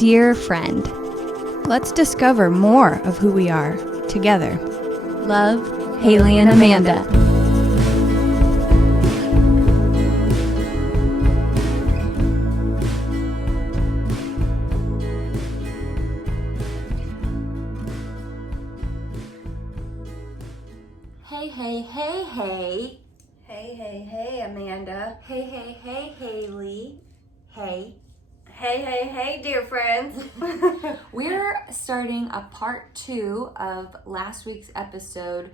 Dear friend, let's discover more of who we are together. Love, Haley and Amanda. Hey, hey, hey, hey. Hey, hey, hey, Amanda. Hey, hey, hey, Haley. Hey. Hey, hey, hey, dear friends. We're starting a part 2 of last week's episode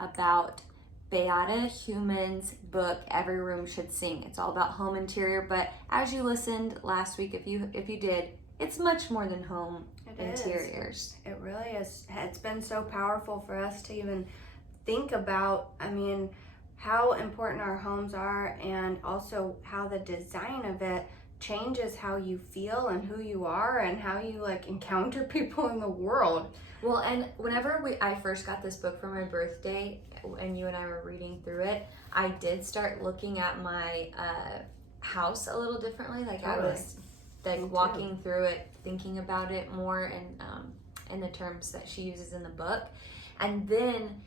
about Beata Heuman's book, Every Room Should Sing. It's all about home interior, but as you listened last week, if you did, it's much more than home interiors. It really is. It's been so powerful for us to even think about, how important our homes are, and also how the design of it changes how you feel and who you are and how you encounter people in the world. Well, and whenever I first got this book for my birthday and you and I were reading through it, I did start looking at my house a little differently. Totally. I was walking through it, thinking about it more in the terms that she uses in the book. And then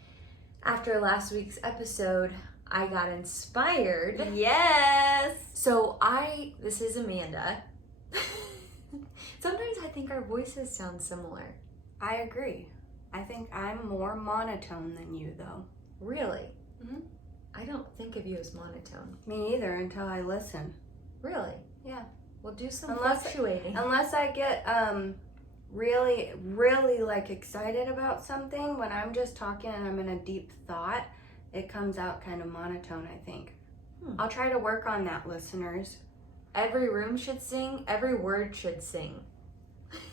after last week's episode, I got inspired. Yes! So this is Amanda. Sometimes I think our voices sound similar. I agree. I think I'm more monotone than you, though. Really? Mm-hmm. I don't think of you as monotone. Me either, until I listen. Really? Yeah. Well, do some fluctuating. Unless I get really, really excited about something, when I'm just talking and I'm in a deep thought, it comes out kind of monotone, I think. I'll try to work on that, listeners. Every room should sing. Every word should sing.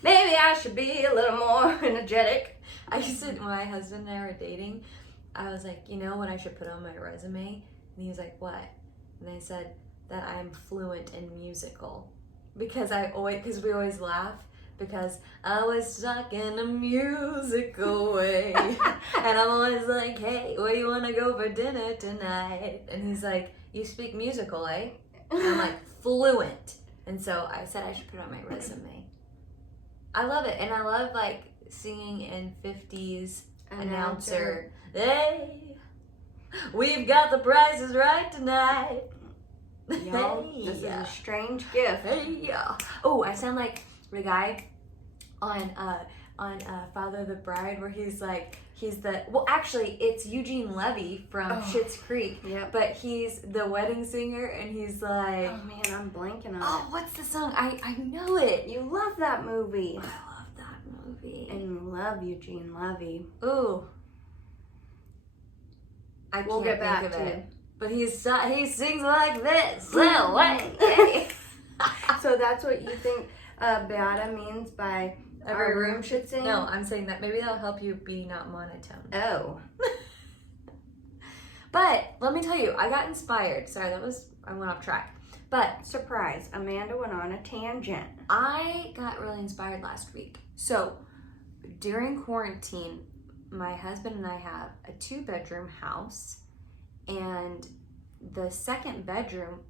Maybe I should be a little more energetic. When my husband and I were dating, I was like, you know what I should put on my resume? And he was like, what? And I said that I'm fluent in musical. Because we always laugh. Because I was talking a musical way. And I'm always like, hey, where you want to go for dinner tonight? And he's like, you speak musical, eh? And I'm like, fluent. And so I said I should put it on my resume. I love it. And I love singing in 50s announcer. Hey, we've got the prices right tonight. Y'all, this is a strange gift. Hey, oh, I sound like the guy on Father of the Bride, where it's Eugene Levy from Schitt's Creek. Yep. But he's the wedding singer, and he's like, oh man, I'm blanking on it. Oh, what's the song? I know it. You love that movie. I love that movie. And you love Eugene Levy. Ooh. We'll get back to it. But he sings like this. So that's what you think Beata means by every room should sing? No, I'm saying that maybe that'll help you be not monotone. Oh. But let me tell you, I got inspired. Sorry, I went off track. But surprise, Amanda went on a tangent. I got really inspired last week. So during quarantine, my husband and I have a 2-bedroom house, and the second bedroom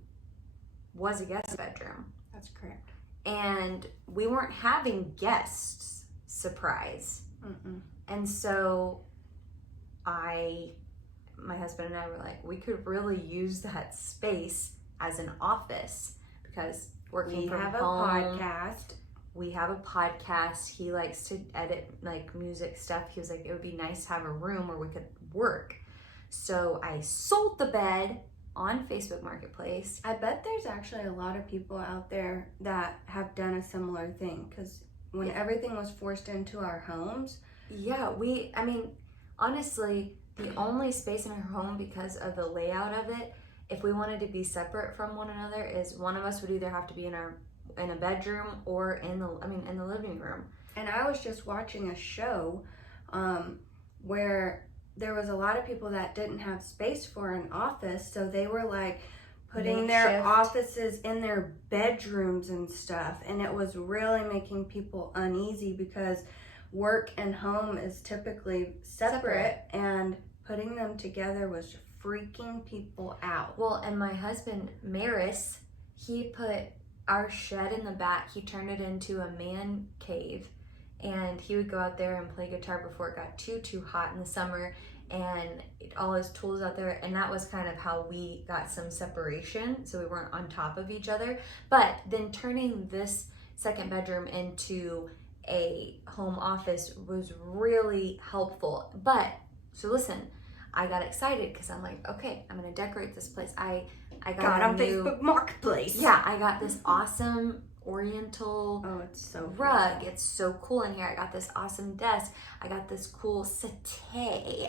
was a guest bedroom. That's correct. And we weren't having guests, surprise. Mm-mm. And so my husband and I were like, we could really use that space as an office, because working from home. We have a podcast. He likes to edit music stuff. He was like, it would be nice to have a room where we could work. So I sold the bed on Facebook Marketplace. I bet there's actually a lot of people out there that have done a similar thing, because when everything was forced into our homes. Yeah, honestly, the only space in our home, because of the layout of it, if we wanted to be separate from one another, is one of us would either have to be in a bedroom or in the living room. And I was just watching a show where there was a lot of people that didn't have space for an office, so they were putting their offices in their bedrooms and stuff, and it was really making people uneasy, because work and home is typically separate. And putting them together was freaking people out. Well, and my husband, Maris, he put our shed in the back, he turned it into a man cave, and he would go out there and play guitar before it got too hot in the summer, and all his tools out there. And that was kind of how we got some separation, so we weren't on top of each other. But then turning this second bedroom into a home office was really helpful. But so listen, I got excited because I'm like, okay, I'm gonna decorate this place. I got on Facebook Marketplace. Yeah, I got this awesome Oriental it's so rug. beautiful. It's so cool in here. I got this awesome desk. I got this cool settee.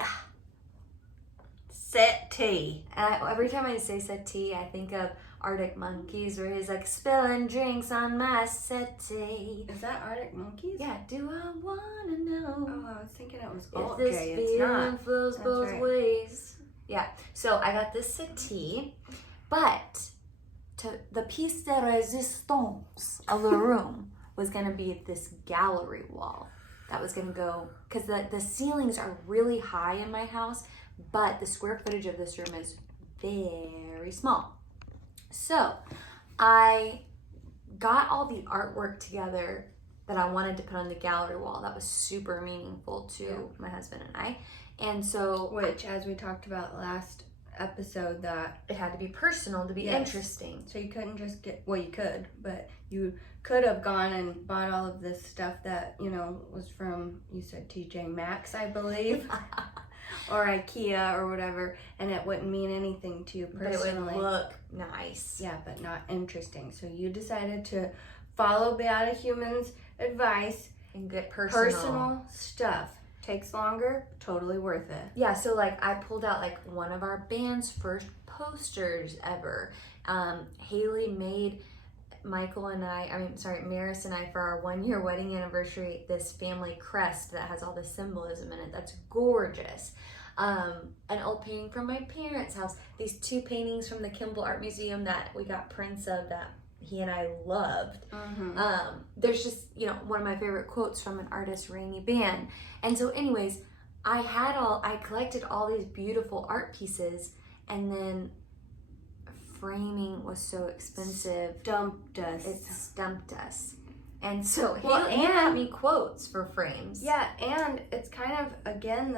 Settee. And every time I say settee, I think of Arctic Monkeys, where he's like, spilling drinks on my settee. Is that Arctic Monkeys? Yeah. Do I wanna know? Oh, I was thinking it was If Alt this J. It's feeling not. flows That's both right. ways. Yeah. So I got this settee, but the piece de resistance of the room was gonna be this gallery wall that was gonna go, because the ceilings are really high in my house, but the square footage of this room is very small. So I got all the artwork together that I wanted to put on the gallery wall. That was super meaningful to my husband and I. And so, which, as we talked about last episode, that it had to be personal to be interesting. So you couldn't just get, well, you could, but you could have gone and bought all of this stuff that, you know, was from, you said TJ Maxx, I believe, or IKEA or whatever, and it wouldn't mean anything to you personally. But it would look nice. Yeah, but not interesting. So you decided to follow Beata Heuman's advice And get personal stuff. Takes longer, totally worth it. Yeah, so like I pulled out like one of our band's first posters ever. Haley made Maris and I, for our 1-year wedding anniversary, this family crest that has all this symbolism in it. That's gorgeous. An old painting from my parents' house. These 2 paintings from the Kimball Art Museum that we got prints of that he and I loved. There's just, you know, one of my favorite quotes from an artist, Rainy Ban. And so anyways, I collected all these beautiful art pieces, and then framing was so expensive. It stumped us. And so he got me quotes for frames. Yeah, and it's kind of, again,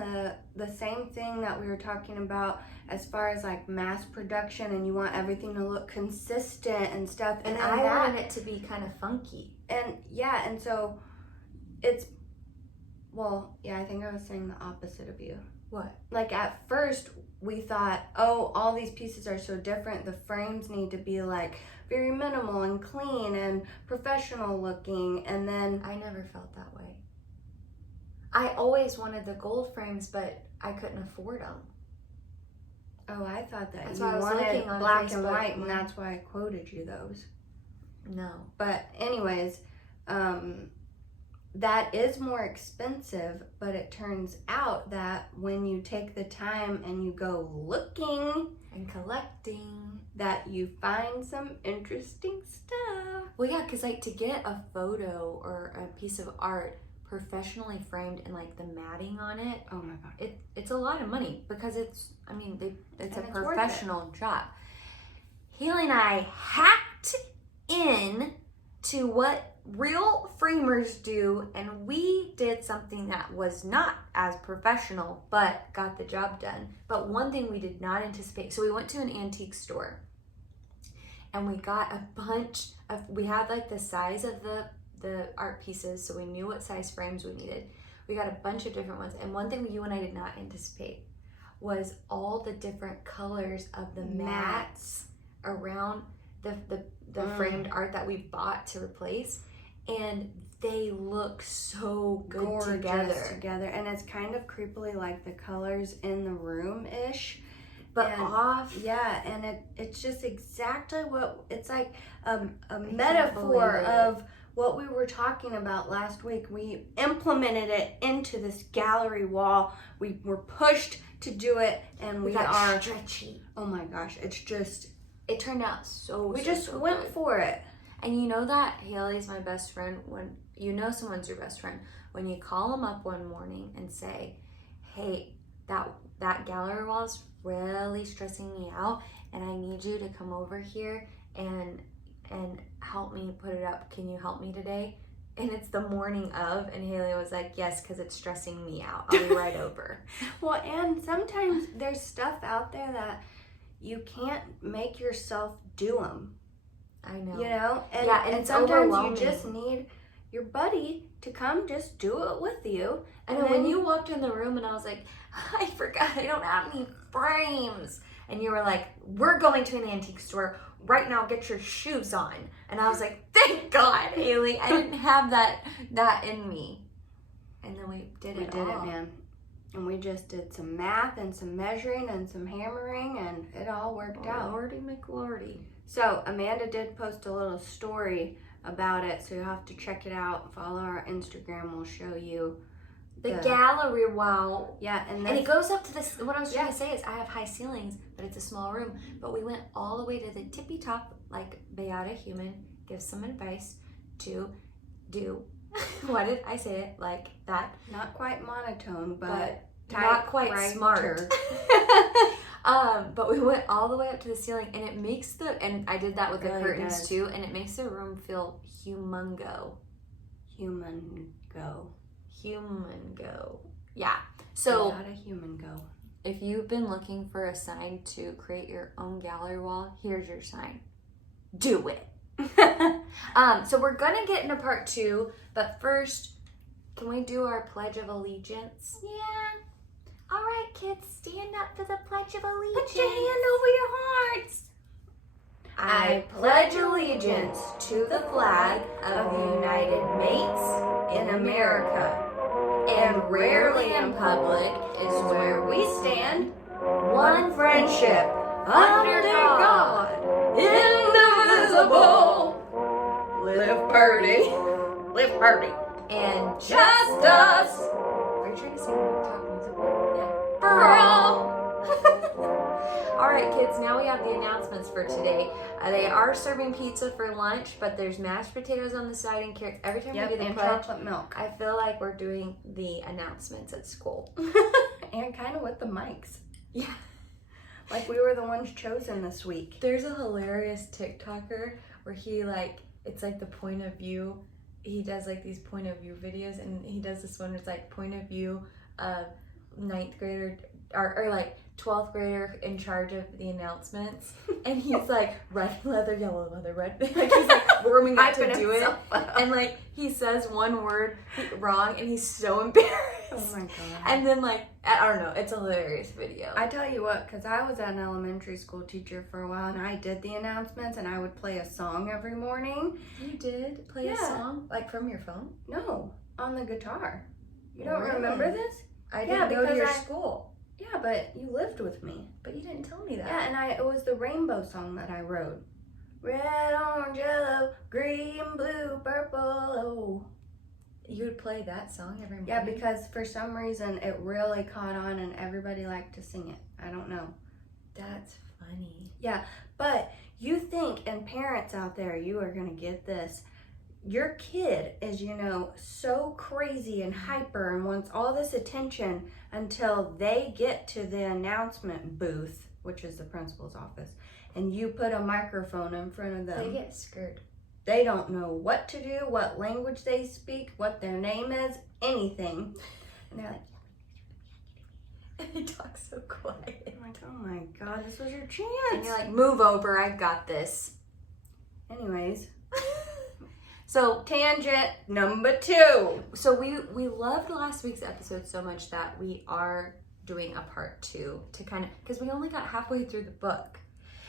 the same thing that we were talking about as far as like mass production, and you want everything to look consistent and stuff. And I wanted it to be kind of funky. And yeah, and so it's, well, yeah, I think I was saying the opposite of you. What? Like at first we thought, oh, all these pieces are so different. The frames need to be like very minimal and clean and professional looking. And then I never felt that way. I always wanted the gold frames, but I couldn't afford them. Oh, I thought that That's you why I was wanted looking on black and Facebook. white, and that's why I quoted you those. No. But anyways, that is more expensive, but it turns out that when you take the time and you go looking And collecting, that you find some interesting stuff. well, yeah, because like to get a photo or a piece of art professionally framed and like the matting on it, Oh my god. it's a lot of money, because it's a It's professional job. Haley and I hacked in to what real framers do, and we did something that was not as professional but got the job done. But one thing we did not anticipate, so we went to an antique store and we got a bunch of, we had like the size of the art pieces, so we knew what size frames we needed. We got a bunch of different ones, and one thing you and I did not anticipate was all the different colors of the mats around the framed art that we bought to replace, and they look so good Gorgeous together. And it's kind of creepily like the colors in the room-ish. but off. Yeah, and it's just exactly what, it's like a metaphor of what we were talking about last week. We implemented it into this gallery wall. We were pushed to do it, and we got are stretchy. Oh my gosh, it's just, It turned out so went good. for it. And you know that Haley's my best friend. When you know someone's your best friend, when you call them up one morning and say, hey, that gallery wall's really stressing me out, and I need you to come over here and and help me put it up. Can you help me today? And it's the morning of, and Haley was like, yes, because it's stressing me out. I'll be right over. Well, and sometimes there's stuff out there that you can't make yourself do them. I know. You know? And, yeah, and and it's sometimes overwhelming. you just need your buddy to come just do it with you. And then when you walked in the room and I was like, I forgot I don't have any frames. And you were like, we're going to an antique store right now, get your shoes on. And I was like, thank God, Haley, I didn't have that in me. And then we did it man. And we just did some math and some measuring and some hammering, and it all worked out. Lordy McLordy. So Amanda did post a little story about it, so you'll have to check it out. Follow our Instagram, we'll show you the gallery. Wow. Yeah, and it goes up to this. What I was trying to say is I have high ceilings, but it's a small room. But we went all the way to the tippy top, like Beata Heuman gives some advice to do. Why did I say it like that? Not quite monotone, but not quite smart. But we went all the way up to the ceiling, and it makes and I did that with the curtains too, and it makes the room feel humongo. Human go. Yeah. So Not a human go. If you've been looking for a sign to create your own gallery wall, here's your sign. Do it. So we're gonna get into part 2, but first, can we do our Pledge of Allegiance? Yeah. All right, kids, stand up for the Pledge of Allegiance. Put your hand over your hearts. I pledge allegiance to the flag of the United States in America, and rarely in public is where we stand, one friendship, under God, indivisible. Live purdy, and just us. Are you trying to sing top music? Yeah. For all. All right, kids, now we have the announcements for today. They are serving pizza for lunch, but there's mashed potatoes on the side and carrots. Every time we do the and pledge, chocolate milk. I feel like we're doing the announcements at school. And kind of with the mics. Yeah. Like we were the ones chosen this week. There's a hilarious TikToker where he it's like the point of view. He does like these point of view videos, and he does this one where it's like point of view of 9th grader or like 12th grader in charge of the announcements, and he's like red leather, yellow leather, red. Like he's like warming up to do it, and like he says one word wrong, and he's so embarrassed. Oh my god! And then I don't know, it's a hilarious video. I tell you what, because I was an elementary school teacher for a while, and I did the announcements, and I would play a song every morning. You did play a song from your phone? No, on the guitar. You don't Really? Remember this? I didn't go to because your school. Yeah, but you lived with me. But you didn't tell me that. Yeah, and it was the rainbow song that I wrote. Red, orange, yellow, green, blue, purple, oh. You would play that song every morning? Yeah, because for some reason it really caught on and everybody liked to sing it. I don't know. That's funny. Yeah, but you think, and parents out there, you are going to get this. Your kid is, so crazy and hyper and wants all this attention until they get to the announcement booth, which is the principal's office, and you put a microphone in front of them. They get scared. They don't know what to do, what language they speak, what their name is, anything. And they're like, and they talk so quiet. I'm like, oh my God, this was your chance. And you're like, move over, I've got this. Anyways. So tangent number 2. So we loved last week's episode so much that we are doing a part 2 to kind of, because we only got halfway through the book.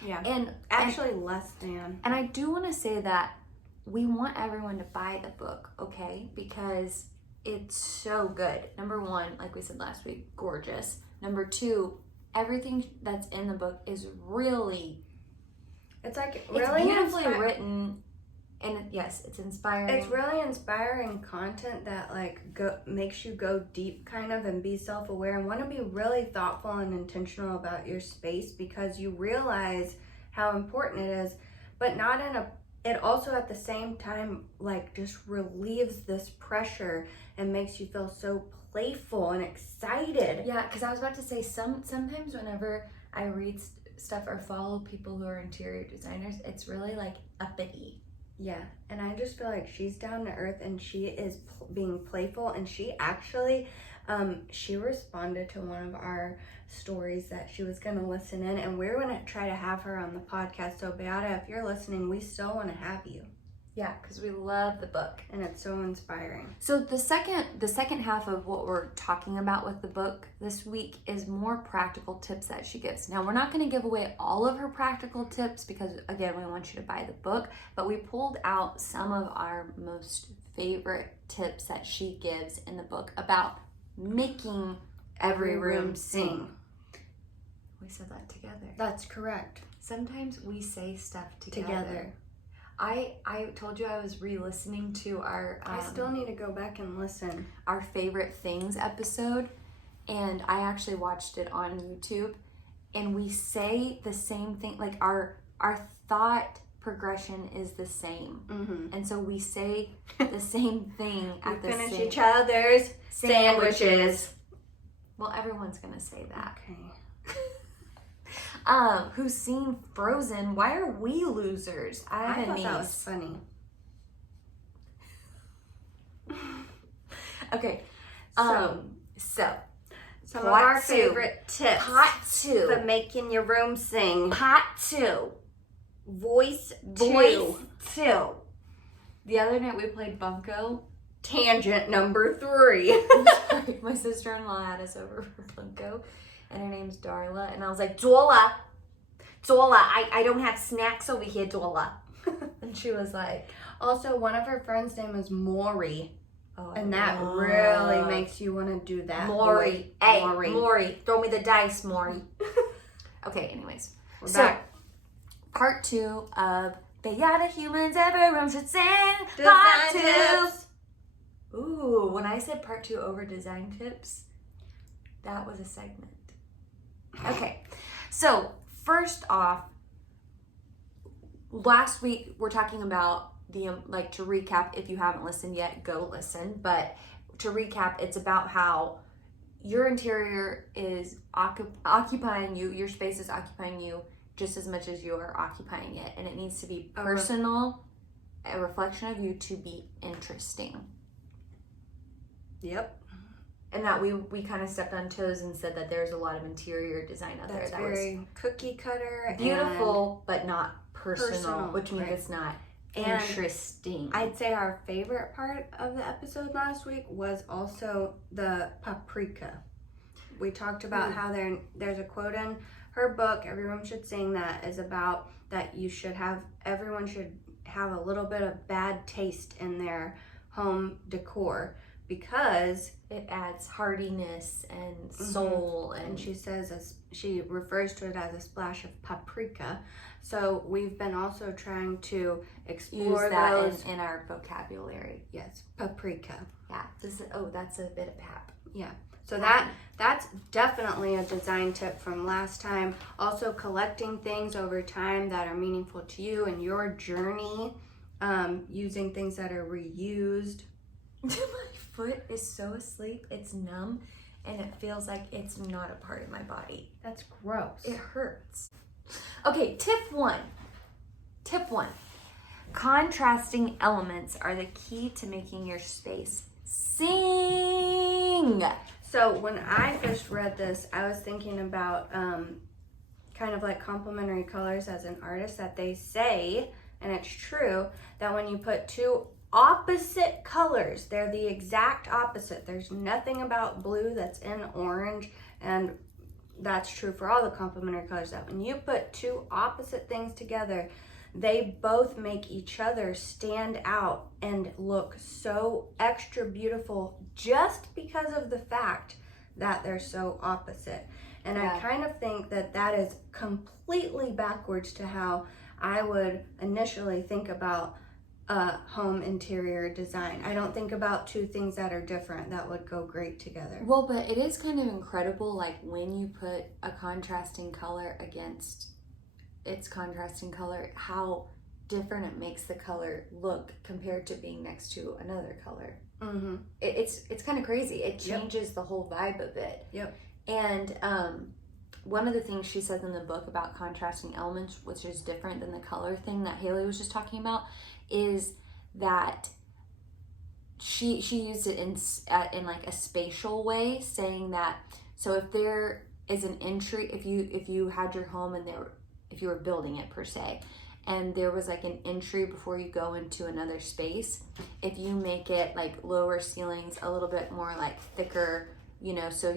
Yeah. And actually less than. And I do want to say that we want everyone to buy the book, okay? Because it's so good. Number 1, like we said last week, gorgeous. Number 2, everything that's in the book is really, it's really beautifully written. And yes, it's inspiring. It's really inspiring content that makes you go deep kind of and be self-aware and want to be really thoughtful and intentional about your space, because you realize how important it is, but not it also at the same time just relieves this pressure and makes you feel so playful and excited. Yeah, because I was about to say sometimes whenever I read stuff or follow people who are interior designers, it's really like uppity. Yeah, and I just feel like she's down to earth and she is being playful, and she actually, she responded to one of our stories that she was going to listen in, and we're going to try to have her on the podcast. So Beata, if you're listening, we still want to have you. Yeah, because we love the book. And it's so inspiring. So the second half of what we're talking about with the book this week is more practical tips that she gives. Now, we're not going to give away all of her practical tips because, again, we want you to buy the book, but we pulled out some of our most favorite tips that she gives in the book about making every room sing. We said that together. That's correct. Sometimes we say stuff together. I told you I was re-listening to our... I still need to go back and listen. Our favorite things episode, and I actually watched it on YouTube, and we say the same thing, like our thought progression is the same. Mm-hmm. And so we say the same thing at the same... finish each other's sandwiches. Well, everyone's going to say that. Okay. Who's seen Frozen? Why are we losers? I thought that was funny. Okay. So some of Part our 2. favorite tips. Part 2. For making your room sing. Part 2. Voice 2. The other night we played Bunko. Tangent number 3. My sister-in-law had us over for Bunko, and her name's Darla, and I was like, Dola, I don't have snacks over here, Dola. And she was like... Also, one of her friends' name is Maury. Oh, and that really makes you want to do that. Maury. Hey, Maury. Throw me the dice, Maury. Okay, anyways. We're back. Part 2 of Beata Heuman's Every Room Should Sing. Design Part 2. tips. Ooh, when I said part 2 over design tips, that was a segment. Okay, so first off, last week we're talking about the, to recap, if you haven't listened yet, go listen. But to recap, it's about how your interior is occupying you, your space is occupying you just as much as you are occupying it. And it needs to be personal, a reflection of you to be interesting. Yep. And that we kind of stepped on toes and said that there's a lot of interior design out there that very cookie cutter, beautiful, but not personal, which means it's not interesting. I'd say our favorite part of the episode last week was also the paprika. We talked about how there's a quote in her book, Every Room Should Sing, that is about that everyone should have a little bit of bad taste in their home decor, because it adds hardiness and soul. And she says, she refers to it as a splash of paprika. So we've been also trying to explore use that those in our vocabulary. Yes, paprika. Yeah. That's a bit of pap. Yeah. So that's definitely a design tip from last time. Also, collecting things over time that are meaningful to you and your journey. Using things that are reused. My foot is so asleep, it's numb, and it feels like it's not a part of my body. That's gross. It hurts. Okay, tip one. Contrasting elements are the key to making your space sing. So when I first read this, I was thinking about kind of like complementary colors as an artist, that they say, and it's true, that when you put two opposite colors, they're the exact opposite. There's nothing about blue that's in orange, and that's true for all the complementary colors, that when you put two opposite things together, they both make each other stand out and look so extra beautiful just because of the fact that they're so opposite. And I kind of think that is completely backwards to how I would initially think about home interior design. I don't think about two things that are different that would go great together. Well, but it is kind of incredible, like when you put a contrasting color against its contrasting color, how different it makes the color look compared to being next to another color. Mm-hmm. It's kind of crazy. It changes the whole vibe of it. Yep. And one of the things she says in the book about contrasting elements, which is different than the color thing that Haley was just talking about, is that she used it in like a spatial way, saying that, so if there is an entry, if you had your home and if you were building it per se, and there was like an entry before you go into another space, if you make it like lower ceilings, a little bit more like thicker, you know, so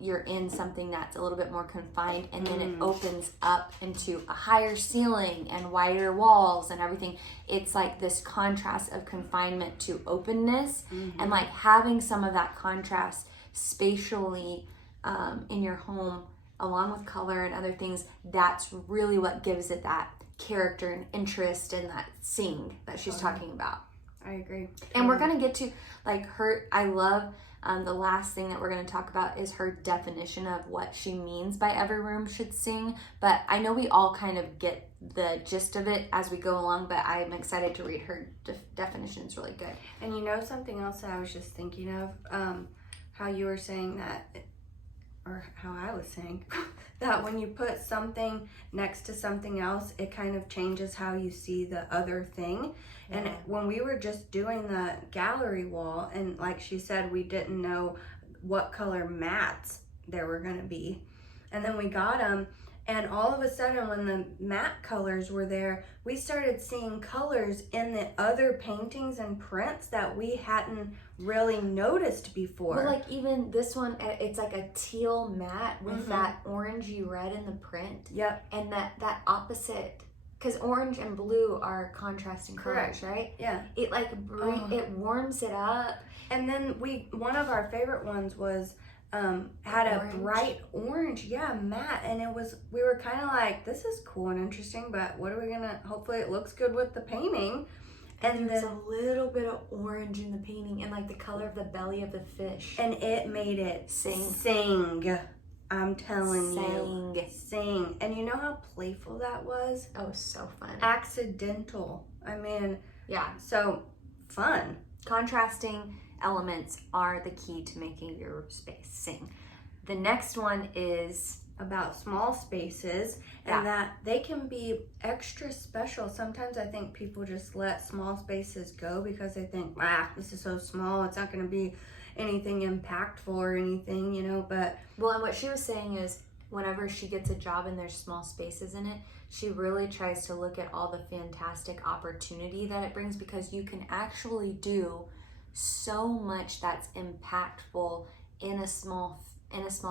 you're in something that's a little bit more confined, and then it opens up into a higher ceiling and wider walls and everything. It's like this contrast of confinement to openness, and like having some of that contrast spatially in your home, along with color and other things. That's really what gives it that character and interest and that sing that she's talking about. I agree. And we're going to get to like I love the last thing that we're going to talk about is her definition of what she means by every room should sing. But I know we all kind of get the gist of it as we go along, but I'm excited to read her definition. It's really good. And you know something else that I was just thinking of, how you were saying that, or how I was saying, that when you put something next to something else, it kind of changes how you see the other thing. Yeah. And when we were just doing the gallery wall, and like she said, we didn't know what color mats there were going to be. And then we got them, and all of a sudden when the matte colors were there, we started seeing colors in the other paintings and prints that we hadn't really noticed before. Well, like even this one, it's like a teal matte with that orangey red in the print. Yep. And that opposite, because orange and blue are contrasting colors, right? Yeah. It like it warms it up. And then one of our favorite ones was had a bright orange, matte, and we were kind of like, this is cool and interesting, but what are we gonna, hopefully it looks good with the painting. And there's a little bit of orange in the painting, and like the color of the belly of the fish, and it made it sing. I'm telling you, sing. And you know how playful that was? Oh, so fun. Accidental. I mean, yeah, so fun. Contrasting elements are the key to making your space sing. The next one is about small spaces, and that they can be extra special. Sometimes I think people just let small spaces go because they think, this is so small, it's not going to be anything impactful or anything, you know. But well, and what she was saying is whenever she gets a job and there's small spaces in it, she really tries to look at all the fantastic opportunity that it brings, because you can actually do so much that's impactful in a small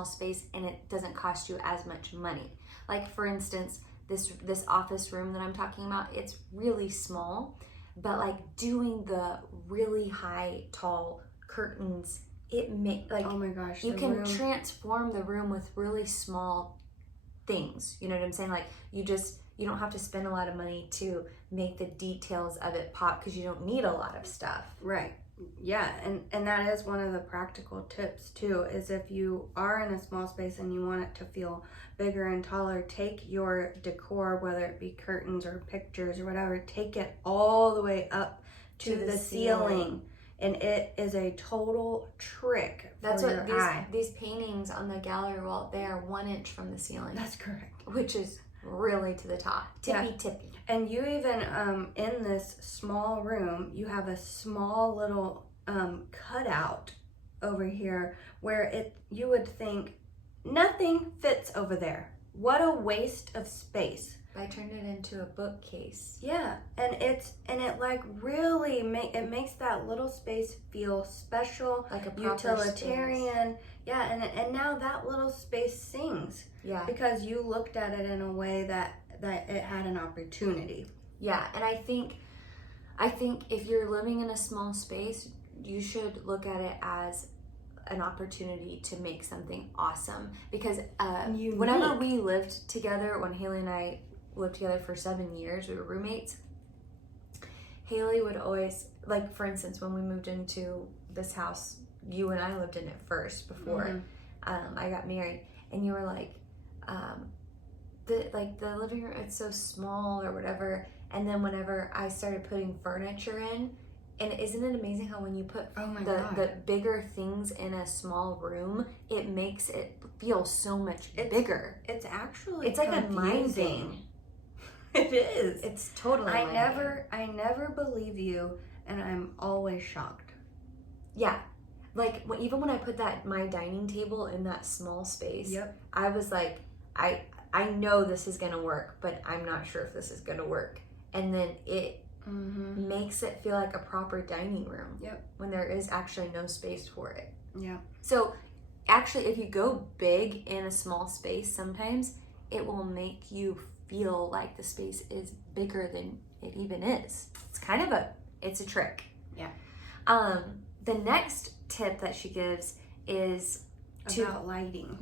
space, and it doesn't cost you as much money. Like for instance, this office room that I'm talking about, it's really small, but like doing the really high tall curtains, it oh my gosh, you can transform the room with really small things. You know what I'm saying? Like you don't have to spend a lot of money to make the details of it pop, because you don't need a lot of stuff. Right. Yeah, and that is one of the practical tips too, is if you are in a small space and you want it to feel bigger and taller, take your decor, whether it be curtains or pictures or whatever, take it all the way up to the ceiling. And it is a total trick. That's what these paintings on the gallery wall, they are 1 inch from the ceiling. That's correct. Which is really to the top. Tippy. And you even, in this small room, you have a small little cutout over here where you would think nothing fits over there. What a waste of space. I turned it into a bookcase. Yeah, and it like really it makes that little space feel special, like a utilitarian. Space. Yeah, and now that little space sings. Yeah, because you looked at it in a way that it had an opportunity. Yeah, and I think if you're living in a small space, you should look at it as an opportunity to make something awesome. Because whenever we lived together, when Haley and I lived together for 7 years, we were roommates, Haley would always, like for instance, when we moved into this house, you and I lived in it first before I got married, and you were like, the living room, it's so small or whatever. And then whenever I started putting furniture in, And isn't it amazing how when you put God. the bigger things in a small room, it makes it feel so much bigger. It's actually it's like a mind thing. It is. It's totally I never believe you, and I'm always shocked. Yeah. Like even when I put my dining table in that small space, I was like, I know this is gonna work, but I'm not sure if this is gonna work. And then it makes it feel like a proper dining room. When there is actually no space for it. So actually, if you go big in a small space, sometimes it will make you feel like the space is bigger than it even is. It's kind of it's a trick. The next tip that she gives is about lighting.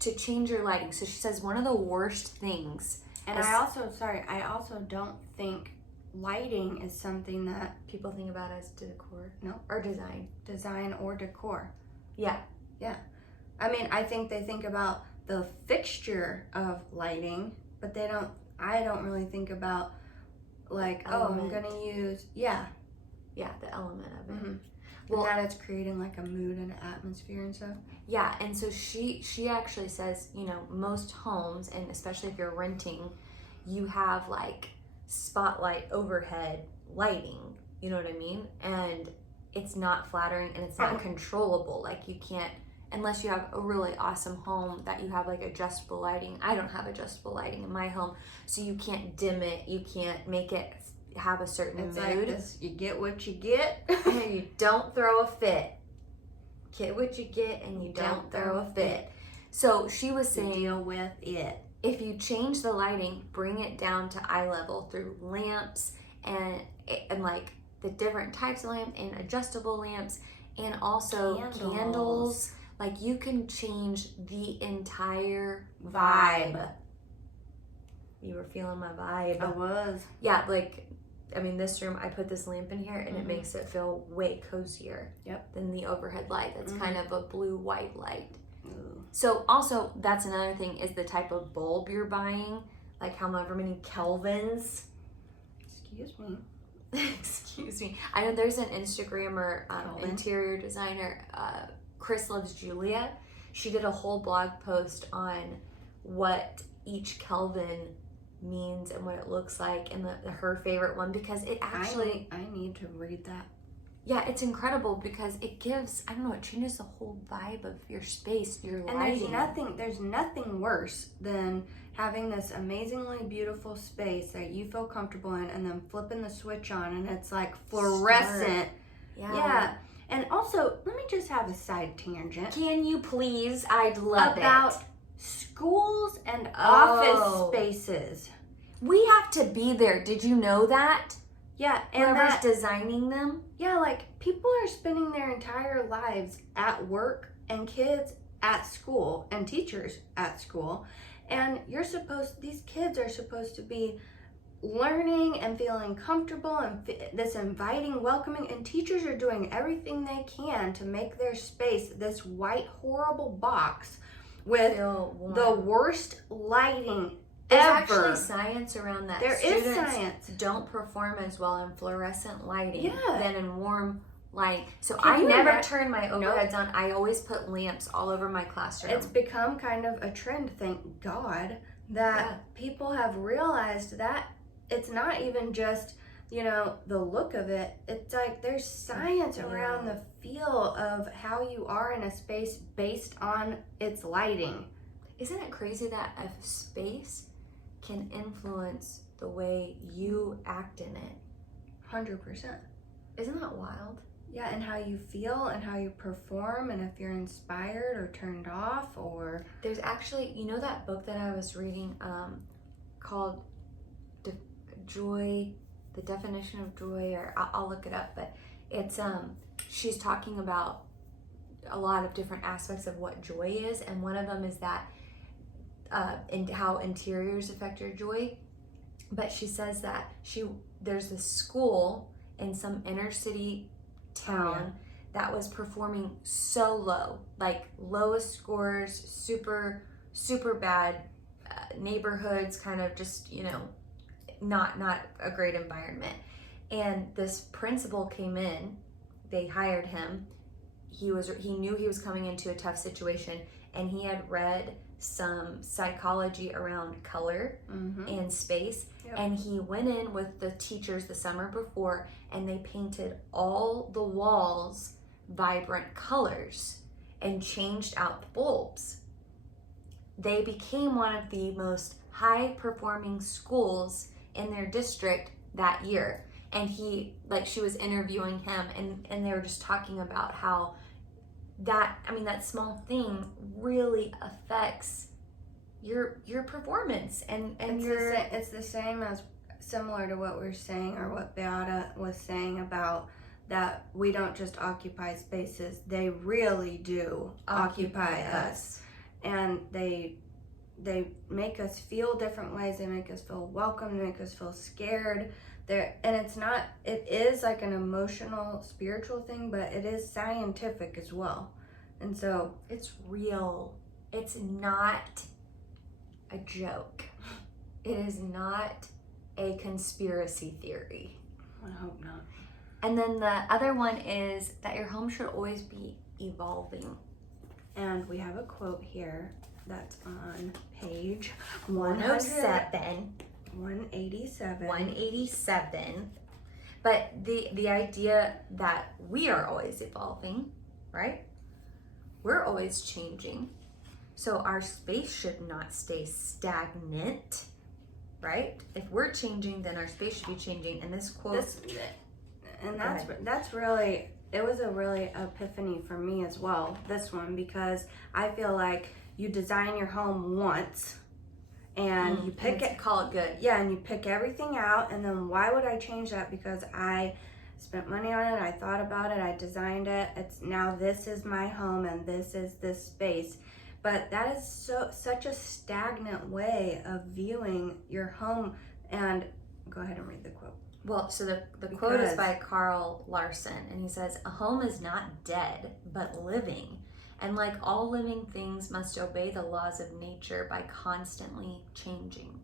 To change your lighting. So she says one of the worst things. And I also don't think lighting is something that people think about as decor. No. Or design. Design or decor. Yeah. I mean, I think they think about the fixture of lighting, but I don't really think about like, I'm gonna use, the element of it. Well, that it's creating like a mood and an atmosphere and stuff. Yeah, and so she actually says, most homes, and especially if you're renting, you have like spotlight overhead lighting, you know what I mean? And it's not flattering and it's not controllable. Like you can't, unless you have a really awesome home that you have like adjustable lighting. I don't have adjustable lighting in my home, so you can't dim it, you can't make it have a certain mood. Like this, you get what you get. And you don't throw a fit. Get what you get and you don't throw a fit. So she was saying, deal with it. If you change the lighting, bring it down to eye level through lamps and like the different types of lamps and adjustable lamps and also candles. Like you can change the entire vibe. You were feeling my vibe. I was. Yeah, like, I mean, this room, I put this lamp in here and it makes it feel way cozier than the overhead light. That's kind of a blue-white light. So also, that's another thing is the type of bulb you're buying. Like however many kelvins. Excuse me. Excuse me. I know there's an Instagrammer, interior designer, Chris Loves Julia. She did a whole blog post on what each Kelvin means and what it looks like and her favorite one, because it actually I need to read that. Yeah, it's incredible because it gives, I don't know, it changes the whole vibe of your space, your lighting. And there's nothing worse than having this amazingly beautiful space that you feel comfortable in and then flipping the switch on and it's like fluorescent. Yeah. And also, let me just have a side tangent. Can you please? I'd love it. About schools and office spaces. We have to be there. Did you know that? Yeah, and whoever's designing them. Yeah, like people are spending their entire lives at work and kids at school and teachers at school. And these kids are supposed to be learning and feeling comfortable and this inviting, welcoming, and teachers are doing everything they can to make their space this white, horrible box with the worst lighting There's ever. Actually science around that. There is science. Don't perform as well in fluorescent lighting Yeah. than in warm light. So Can I you never imagine- turn my overheads on. I always put lamps all over my classroom. It's become kind of a trend, thank God, that people have realized that it's not even just, you know, the look of it. It's like there's science around the feel of how you are in a space based on its lighting. Isn't it crazy that a space can influence the way you act in it? 100%. Isn't that wild? Yeah, and how you feel and how you perform and if you're inspired or turned off or... There's actually, you know that book that I was reading called Joy, The Definition of Joy, or I'll look it up, but it's, she's talking about a lot of different aspects of what joy is, and one of them is that, and how interiors affect your joy. But she says that there's this school in some inner city town that was performing so low, like lowest scores, super, super bad neighborhoods, kind of just, you know, not a great environment. And this principal came in, they hired him. He knew he was coming into a tough situation, and he had read some psychology around color and space. Yep. And he went in with the teachers the summer before, and they painted all the walls vibrant colors and changed out the bulbs. They became one of the most high performing schools in their district that year. And she was interviewing him, and they were just talking about how that small thing really affects your performance and it's the same as similar to what we're saying, or what Beata was saying about that we don't just occupy spaces, they really do occupy us. And they make us feel different ways. They make us feel welcome, they make us feel scared. And it is like an emotional, spiritual thing, but it is scientific as well. And so it's real. It's not a joke. It is not a conspiracy theory. I hope not. And then the other one is that your home should always be evolving. And we have a quote here that's on page 107. 187. But the idea that we are always evolving, right? We're always changing. So our space should not stay stagnant, right? If we're changing, then our space should be changing. And this quote... that's really... It was a really epiphany for me as well, this one, because I feel like you design your home once... and you pick it, call it good. Yeah, and you pick everything out, and then why would I change that? Because I spent money on it, I thought about it, I designed it. It's now this is my home and this is this space. But that is such a stagnant way of viewing your home. And go ahead and read the quote. Well, so the quote is by Carl Larson, and he says, "A home is not dead, but living. And like all living things must obey the laws of nature by constantly changing."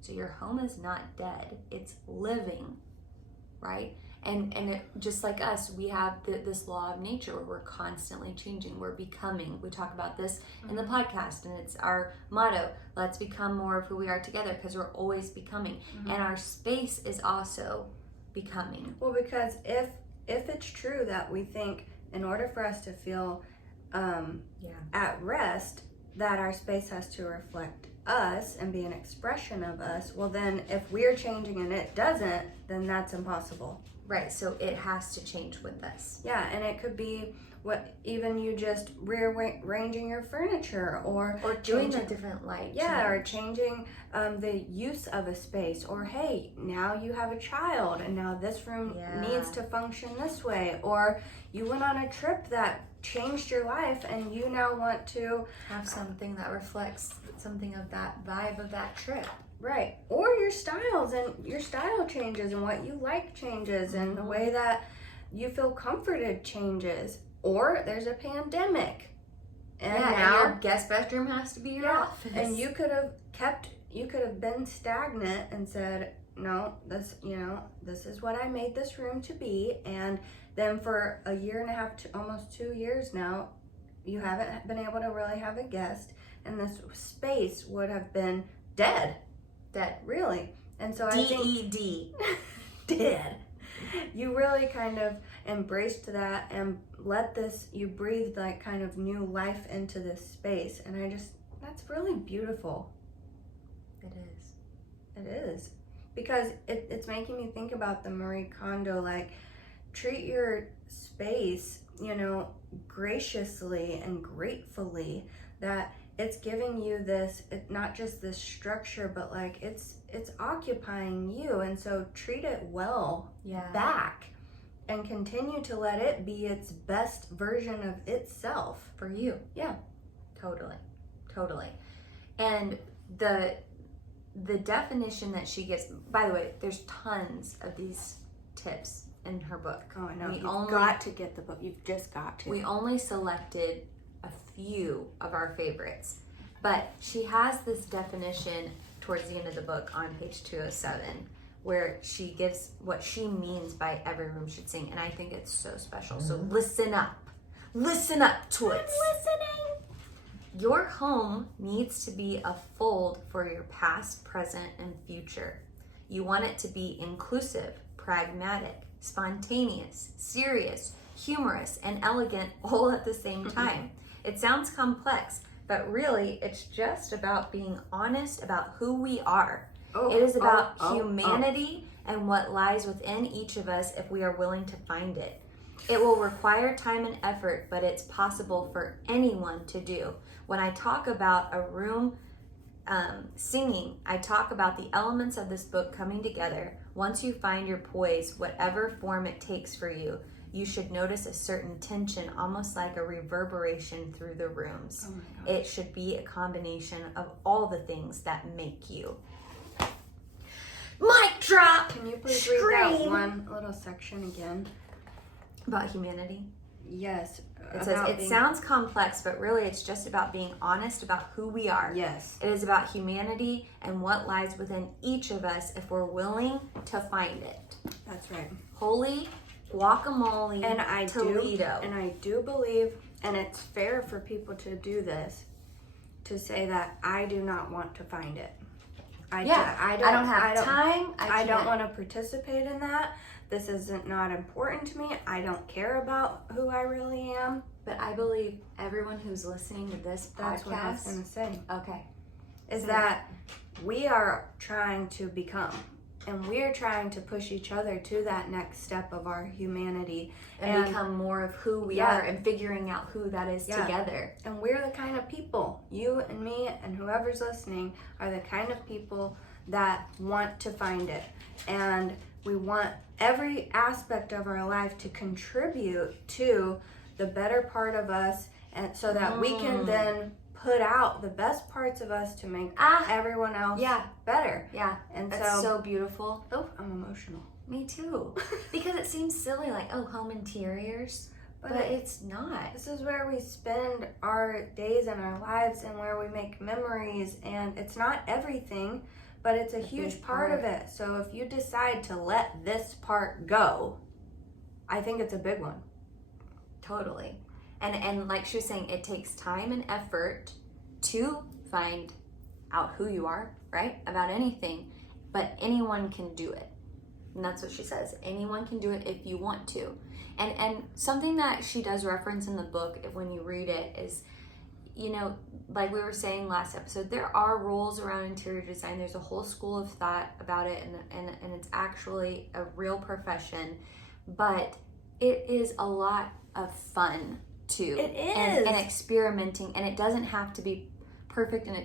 So your home is not dead, it's living, right? And it, just like us, we have this law of nature where we're constantly changing, we're becoming. We talk about this in the podcast, and it's our motto, let's become more of who we are together, because we're always becoming. And our space is also becoming. Well, because if it's true that we think in order for us to feel at rest, that our space has to reflect us and be an expression of us, well then if we're changing and it doesn't, then that's impossible. Right, so it has to change with us. Yeah, and it could be even you just rearranging your furniture, or doing a different light. Yeah, or changing the use of a space, or hey, now you have a child and now this room needs to function this way, or you went on a trip that changed your life and you now want to have something that reflects something of that vibe of that trip. Right. Or your styles, and your style changes, and what you like changes, and the way that you feel comforted changes. Or there's a pandemic, and now your guest bedroom has to be your office. And you could have been stagnant and said, no, this is what I made this room to be. And then for a year and a half to almost 2 years now, you haven't been able to really have a guest, and this space would have been dead, really. And so I think dead. You really kind of embraced that and you breathed like kind of new life into this space, and that's really beautiful. It is because it's making me think about the Marie Kondo, like, treat your space, graciously and gratefully, that it's giving you this, not just this structure, but like it's occupying you. And so treat it well back, and continue to let it be its best version of itself for you. Yeah, totally. And the definition that she gives, by the way, there's tons of these tips in her book. Oh, I know. You've got to get the book. You've just got to. We only selected a few of our favorites, but she has this definition towards the end of the book on page 207, where she gives what she means by every room should sing. And I think it's so special. So listen up. Listen up, Toots. I'm listening. Your home needs to be a fold for your past, present, and future. You want it to be inclusive, pragmatic, spontaneous, serious, humorous, and elegant all at the same time. It sounds complex, but really it's just about being honest about who we are. It is about humanity and what lies within each of us if we are willing to find it. It will require time and effort, but it's possible for anyone to do. When I talk about a room singing, I talk about the elements of this book coming together. Once you find your poise, whatever form it takes for you, you should notice a certain tension, almost like a reverberation through the rooms. It should be a combination of all the things that make you. Mic drop! Can you please read that one little section again? About humanity? Yes. It says, it sounds complex, but really it's just about being honest about who we are. Yes. It is about humanity and what lies within each of us if we're willing to find it. That's right. Holy guacamole and I Toledo. I do believe, and it's fair for people to do this, to say that I do not want to find it. I don't have time. I don't want to participate in that. This isn't not important to me. I don't care about who I really am. But I believe everyone who's listening to this podcast. That's what I was going to say. Okay. Is that we are trying to become. And we're trying to push each other to that next step of our humanity. And become more of who we are and figuring out who that is together. And we're the kind of people, you and me and whoever's listening, are the kind of people that want to find it. And we want every aspect of our life to contribute to the better part of us, and so that we can then put out the best parts of us to make everyone else better. Yeah, and that's so beautiful. Oh, I'm emotional. Me too. Because it seems silly, like, home interiors, but it's not. This is where we spend our days and our lives, and where we make memories, and it's not everything, but it's a huge part of it. So if you decide to let this part go, I think it's a big one. Totally. And like she was saying, it takes time and effort to find out who you are, right? About anything, but anyone can do it. And that's what she says. Anyone can do it if you want to. And something that she does reference in the book when you read it is, like we were saying last episode, there are rules around interior design. There's a whole school of thought about it, and it's actually a real profession, but it is a lot of fun too. It is. And experimenting, and it doesn't have to be perfect, and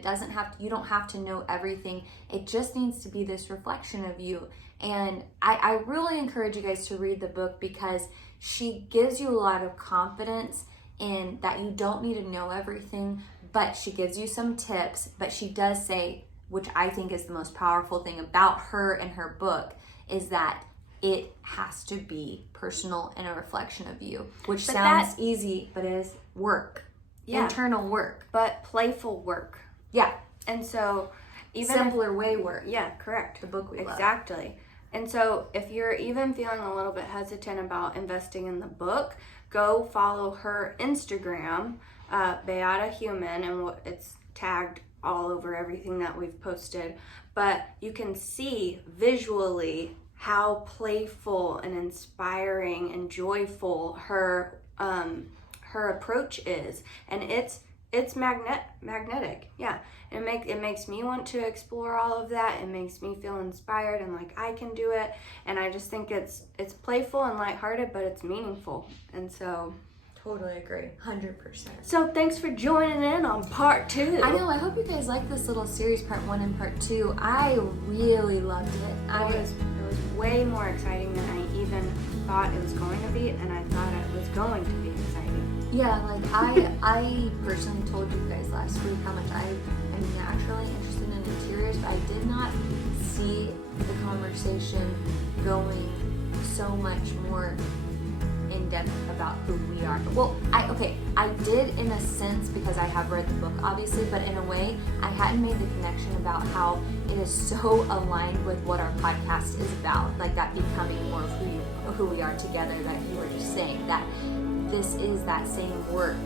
you don't have to know everything. It just needs to be this reflection of you. And I really encourage you guys to read the book, because she gives you a lot of confidence in that you don't need to know everything, but she gives you some tips. But she does say, which I think is the most powerful thing about her and her book, is that it has to be personal and a reflection of you, which sounds easy, but it is work, internal work, but playful work. Yeah. And so even simpler way work. Yeah, correct. The book we love. Exactly. And so if you're even feeling a little bit hesitant about investing in the book, go follow her Instagram, Beata Heuman, and it's tagged all over everything that we've posted. But you can see visually how playful and inspiring and joyful her approach is, and it's magnetic. Yeah, it makes me want to explore all of that. It makes me feel inspired and like I can do it. And I just think it's playful and lighthearted, but it's meaningful. And so totally agree, 100%. So thanks for joining in on part 2. I know. I hope you guys like this little series, part 1 and part 2. I really loved it. It was way more exciting than I even thought it was going to be, and I thought it was going to be exciting. Yeah, like I personally told you guys last week how much I am naturally interested in interiors, but I did not see the conversation going so much more in depth depth about who we are. Well, I did in a sense because I have read the book, obviously, but in a way, I hadn't made the connection about how it is so aligned with what our podcast is about, like that becoming more of who we are together, that you were just saying, that this is that same work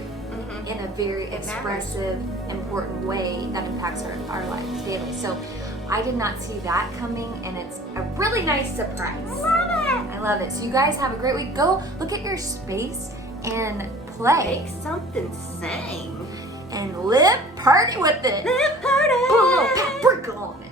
in a very expressive, important way that impacts our lives daily. So I did not see that coming, and it's a really nice surprise. I love it. So you guys have a great week. Go look at your space and play. Make something sing. And live party with it. Live party. Put a little paprika on it.